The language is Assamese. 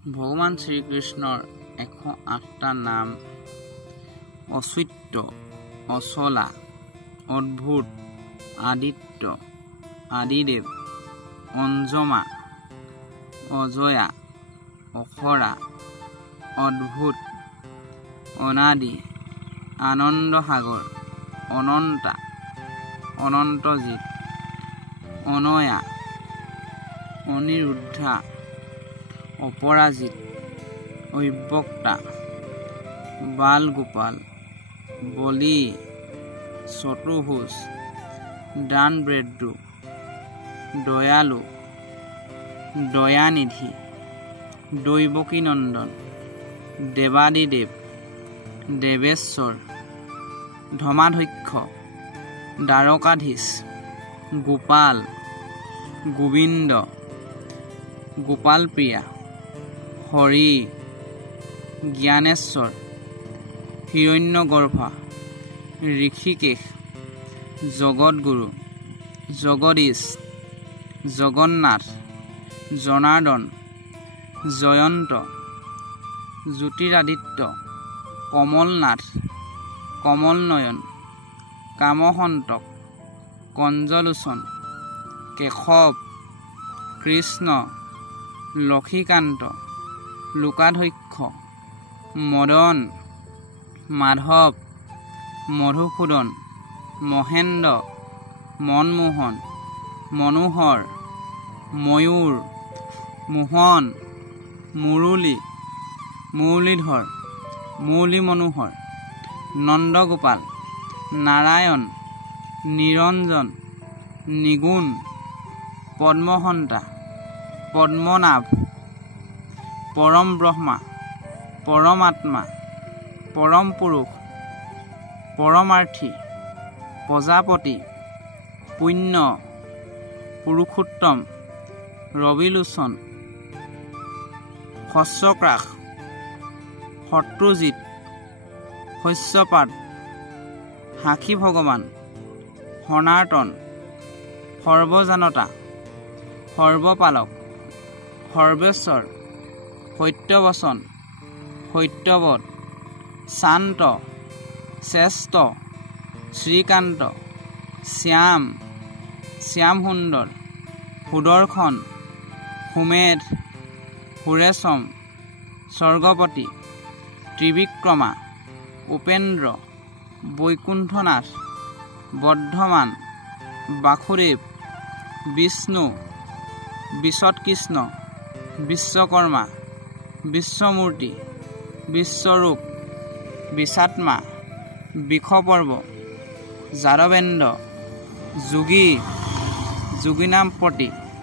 ভগৱান শ্ৰীকৃষ্ণৰ 108টা নাম অচ্যুত, অচলা, অদ্ভুত, আদিত্য, আদিদেৱ, অঞ্জমা, অজয়া, অখৰা, অদ্ভুত, অনাদি, আনন্দসাগৰ, অনন্তা, অনন্তজিৎ, অনয়া, অনিৰুদ্ধা, অপৰাজিত, অব্যক্তা, বালগোপাল, বলি, চতুৰ্ভুজ, দানবেদ্ৰু, দয়ালু, দয়ানিধি, দৈৱকীনন্দন, দেৱাদিদেৱ, দেৱেশ্বৰ, ধৰ্মাধ্যক্ষ, দ্বাৰকাধীশ, গোপাল, গোবিন্দ, গোপালপ্ৰিয়া, হৰি, জ্ঞানেশ্বৰ, হিৰণ্যগৰ্ভা, ঋষিকেশ, জগতগুৰু, জগদীশ, জগন্নাথ, জনাৰ্দন, জয়ন্ত, জ্যোতিৰাদিত্য, কমলনাথ, কমলনয়ন, কামসন্তক, কঞ্জলোচন, কেশৱ, কৃষ্ণ, লক্ষীকান্ত, লোকাধ্যক্ষ, মদন, মাধৱ, মধুসূদন, মহেন্দ্ৰ, মনমোহন, মনোহৰ, ময়ূৰ, মোহন, মুৰলী, মুৰলীধৰ, মুৰলী মনোহৰ, নন্দগোপাল, নাৰায়ণ, নিৰঞ্জন, নিগুণ, পদ্মহন্তা, পদ্মনাভ, পৰম ব্ৰহ্মা, পৰমাত্মা, পৰম পুৰুষ, পৰমাৰ্থী, প্ৰজাপতি, পুণ্য, পুৰুষোত্তম, ৰবিলোচন, শস্যক্ৰাস, শত্ৰুজিৎ, শস্যপাত, সাক্ষী ভগৱান, সনাতন, সৰ্বজানতা, সৰ্বপালক, সৰ্বেশ্বৰ, সত্যবচন, সত্যৱত, শান্ত, শ্ৰেষ্ঠ, শ্ৰীকান্ত, শ্যাম, শ্যামসুন্দৰ, সুদৰ্শন, সুমেধ, সুৰেশম, স্বৰ্গপতি, ত্ৰিবিক্ৰমা, উপেন্দ্ৰ, বৈকুণ্ঠনাথ, বৰ্ধমান, বাসুদেৱ, বিষ্ণু, বিশদকৃষ্ণ, বিশ্বকৰ্মা, বিশ্বমূৰ্তি, বিশ্বৰূপ, বিশাত্মা, বিষপৰ্ব, যাদৱেন্দ্ৰ, যোগী, যোগীনামপতি,